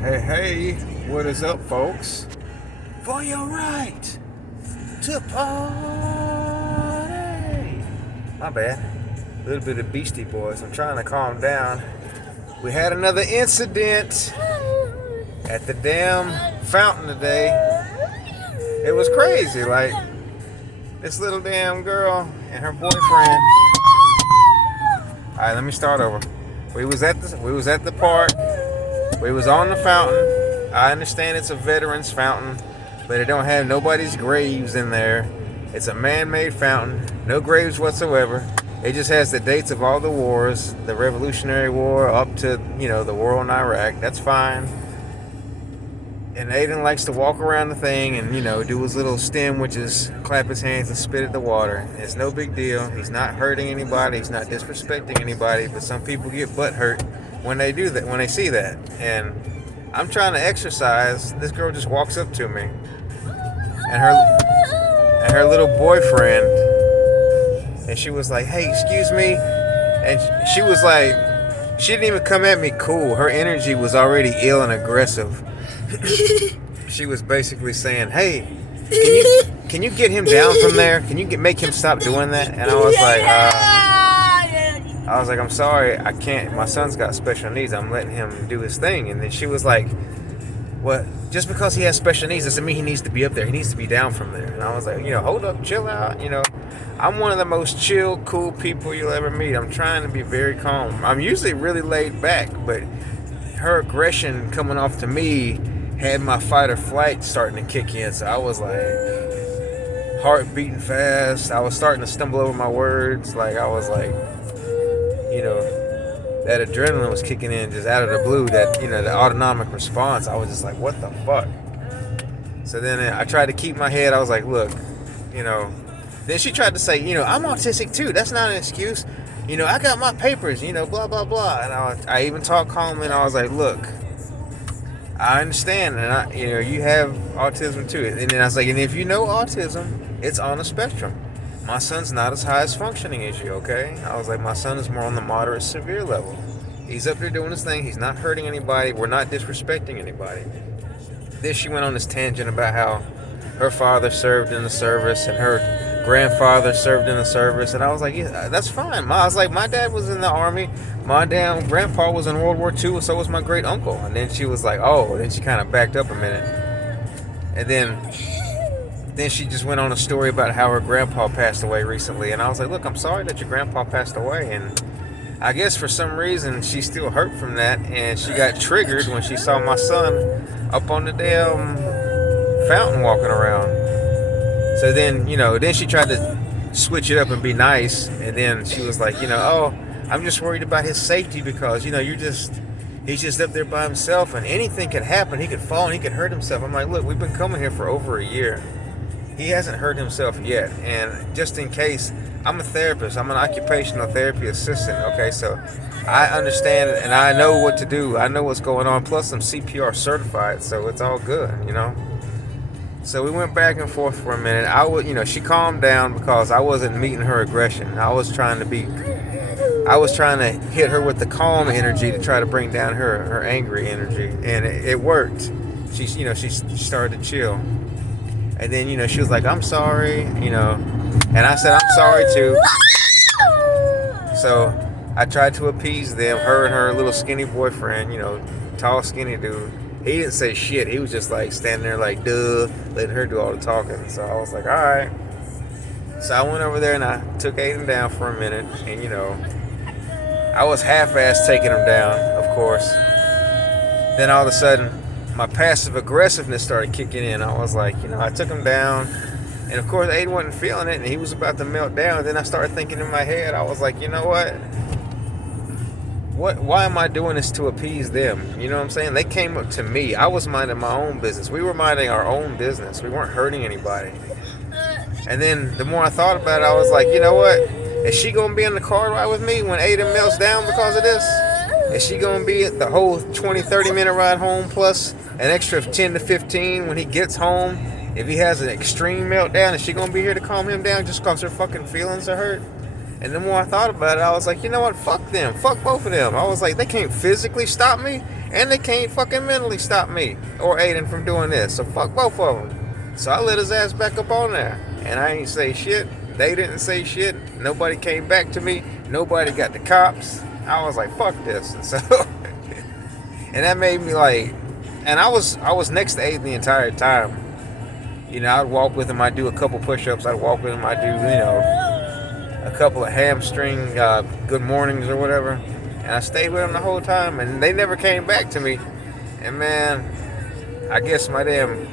Hey, hey, what is up, folks? For your right to party. My bad. A little bit of Beastie Boys. I'm trying to calm down. We had another incident at the damn fountain today. It was crazy. Like, this little damn girl and her boyfriend. Alright, let me start over. We was at the park. We was on the fountain. I understand it's a veterans fountain, but it don't have nobody's graves in there. It's a man-made fountain, no graves whatsoever. It just has the dates of all the wars, the Revolutionary War up to, the war in Iraq. That's fine. And Aiden likes to walk around the thing and, do his little stem, which is clap his hands and spit at the water. It's no big deal. He's not hurting anybody. He's not disrespecting anybody, but some people get butt hurt when they do that, when they see that. And I'm trying to exercise. This girl just walks up to me, and her little boyfriend, and she was like, "Hey, excuse me," and she was like, she didn't even come at me cool. Her energy was already ill and aggressive. She was basically saying, "Hey, can you get him down from there? Can you make him stop doing that?" And I was like, "I'm sorry, I can't. My son's got special needs. I'm letting him do his thing." And then she was like, "What? Just because he has special needs doesn't mean he needs to be up there. He needs to be down from there." And I was like, "Hold up, chill out. I'm one of the most chill, cool people you'll ever meet. I'm trying to be very calm. I'm usually really laid back, but her aggression coming off to me had my fight or flight starting to kick in. So I was like, heart beating fast. I was starting to stumble over my words. Like, I was like, that adrenaline was kicking in just out of the blue. That, the autonomic response. I was just like, what the fuck? So then I tried to keep my head. I was like, look, Then she tried to say, I'm autistic too. That's not an excuse. I got my papers, blah, blah, blah. And I even talked calmly, and I was like, look, I understand. And you have autism too. And then I was like, and if you know autism, it's on a spectrum. My son's not as high as functioning as you, okay? I was like, my son is more on the moderate severe level. He's up there doing his thing. He's not hurting anybody. We're not disrespecting anybody. Then she went on this tangent about how her father served in the service and her grandfather served in the service. And I was like, yeah, that's fine. I was like, my dad was in the Army. My damn grandpa was in World War II, and so was my great uncle. And then she was like, oh. And then she kind of backed up a minute. And then she just went on a story about how her grandpa passed away recently. And I was like, look, I'm sorry that your grandpa passed away. And I guess for some reason she's still hurt from that. And she got triggered when she saw my son up on the damn fountain walking around. So then, then she tried to switch it up and be nice. And then she was like, oh, I'm just worried about his safety because, he's just up there by himself and anything could happen. He could fall and he could hurt himself. I'm like, look, we've been coming here for over a year. He hasn't hurt himself yet. And just in case, I'm a therapist. I'm an occupational therapy assistant. Okay, so I understand and I know what to do. I know what's going on. Plus, I'm CPR certified, so it's all good, So we went back and forth for a minute. She calmed down because I wasn't meeting her aggression. I was trying to hit her with the calm energy to try to bring down her angry energy, and it worked. She started to chill. And then, she was like, I'm sorry, and I said, I'm sorry too. So I tried to appease them, her and her little skinny boyfriend, tall, skinny dude. He didn't say shit. He was just like standing there like, duh, letting her do all the talking. So I was like, all right. So I went over there and I took Aiden down for a minute. And, I was half-assed taking him down, of course. Then all of a sudden, my passive aggressiveness started kicking in. I was like, I took him down, and of course Aiden wasn't feeling it, and he was about to melt down. Then I started thinking in my head, I was like, you know what? Why am I doing this to appease them? You know what I'm saying? They came up to me. I was minding my own business. We were minding our own business. We weren't hurting anybody. And then the more I thought about it, I was like, you know what? Is she gonna be in the car ride with me when Aiden melts down because of this? Is she gonna be at the whole 20-30 minute ride home plus an extra 10 to 15 when he gets home? If he has an extreme meltdown, is she gonna be here to calm him down just because her fucking feelings are hurt? And the more I thought about it, I was like, you know what? Fuck them. Fuck both of them. I was like, they can't physically stop me, and they can't fucking mentally stop me or Aiden from doing this. So fuck both of them. So I let his ass back up on there. And I ain't say shit. They didn't say shit. Nobody came back to me. Nobody got the cops. I was like, fuck this. And so, and that made me like, and I was next to Aiden the entire time. You know, I'd walk with him. I'd do a couple push-ups. I'd walk with him. I'd do, you know, a couple of hamstring good mornings or whatever. And I stayed with him the whole time. And they never came back to me. And man, I guess my damn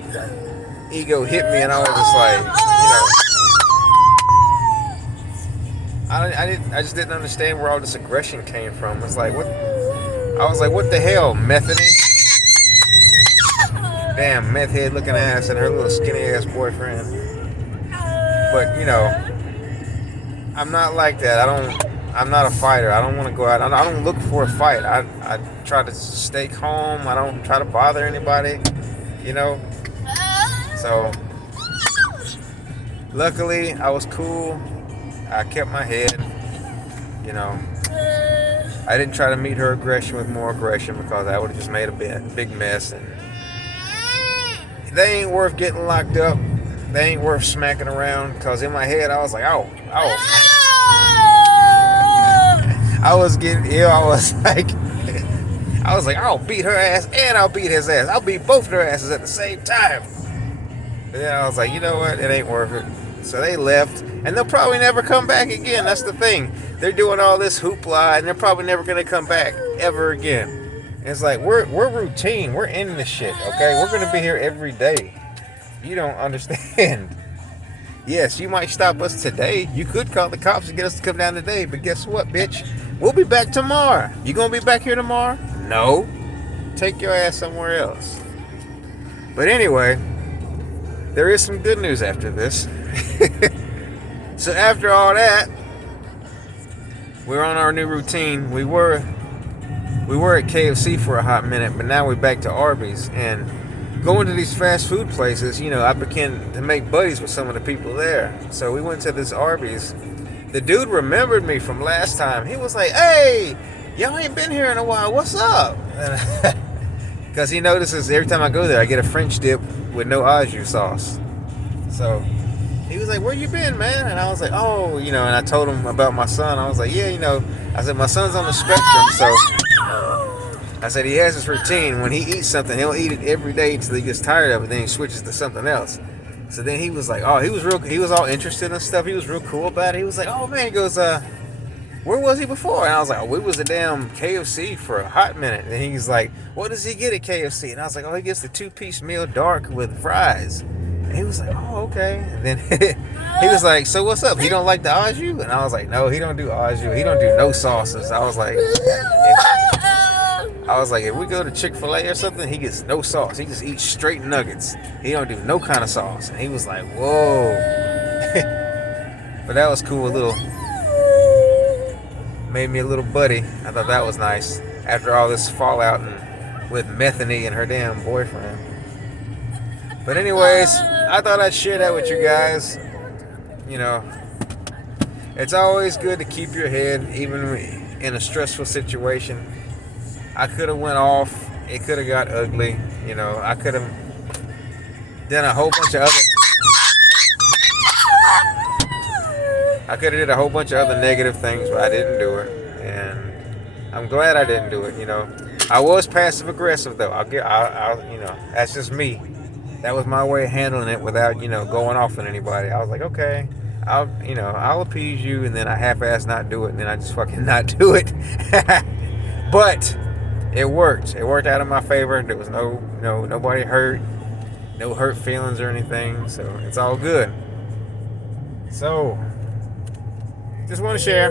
ego hit me, and I was just like, you know, I just didn't understand where all this aggression came from. It's like, what? I was like, what the hell, Methany? Damn, meth head looking ass and her little skinny ass boyfriend. But you know, I'm not like that. I'm not a fighter. I don't want to go out. I don't look for a fight. I try to stay calm. I don't try to bother anybody. You know. So, luckily, I was cool. I kept my head. You know, I didn't try to meet her aggression with more aggression, because I would have just made a big mess. And they ain't worth getting locked up. They ain't worth smacking around, because in my head I was like, oh. I was getting ill. I was like, I'll beat her ass and I'll beat his ass. I'll beat both of their asses at the same time. And then I was like, you know what? It ain't worth it. So they left, and they'll probably never come back again. That's the thing. They're doing all this hoopla, and they're probably never going to come back ever again. It's like, we're routine. We're in this shit, okay? We're going to be here every day. You don't understand. Yes, you might stop us today. You could call the cops and get us to come down today. But guess what, bitch? We'll be back tomorrow. You going to be back here tomorrow? No. Take your ass somewhere else. But anyway, there is some good news after this. So after all that, we're on our new routine. We were at KFC for a hot minute, but now we're back to Arby's. And going to these fast food places, you know, I began to make buddies with some of the people there. So we went to this Arby's. The dude remembered me from last time. He was like, hey, y'all ain't been here in a while. What's up? Because he notices every time I go there, I get a French dip with no au jus sauce. So he was like, where you been, man? And I was like, oh, you know, and I told him about my son. I was like, yeah, you know, I said, my son's on the spectrum, so I said, he has his routine. When he eats something, he'll eat it every day until he gets tired of it, then he switches to something else. So then he was like, oh, he was all interested in stuff. He was real cool about it. He was like, oh, man, he goes, where was he before? And I was like, oh, we was a damn KFC for a hot minute. And he's like, what does he get at KFC? And I was like, oh, he gets the 2-piece meal dark with fries. And he was like, oh, okay. And then he was like, so what's up? He don't like the au jus? And I was like, no, he don't do au jus. He don't do no sauces. I was like, if we go to Chick-fil-A or something, he gets no sauce. He just eats straight nuggets. He don't do no kind of sauce. And he was like, whoa. But that was cool. Made me a little buddy. I thought that was nice. After all this fallout with Methany and her damn boyfriend. But anyways, I thought I'd share that with you guys. You know, it's always good to keep your head, even in a stressful situation. I could have went off. It could have got ugly. You know, I could have done a whole bunch of other... I could have did a whole bunch of other negative things, but I didn't do it. And I'm glad I didn't do it, you know. I was passive aggressive, though. I'll you know, that's just me. That was my way of handling it without, you know, going off on anybody. I was like, okay, I'll appease you, and then I half-ass not do it, and then I just fucking not do it. But it worked. It worked out in my favor. There was nobody hurt, no hurt feelings or anything, so it's all good. So, just want to share.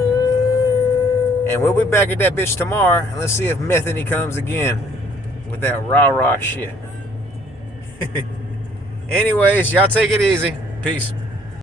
And we'll be back at that bitch tomorrow, and let's see if Methany comes again with that rah-rah shit. Anyways, y'all take it easy. Peace.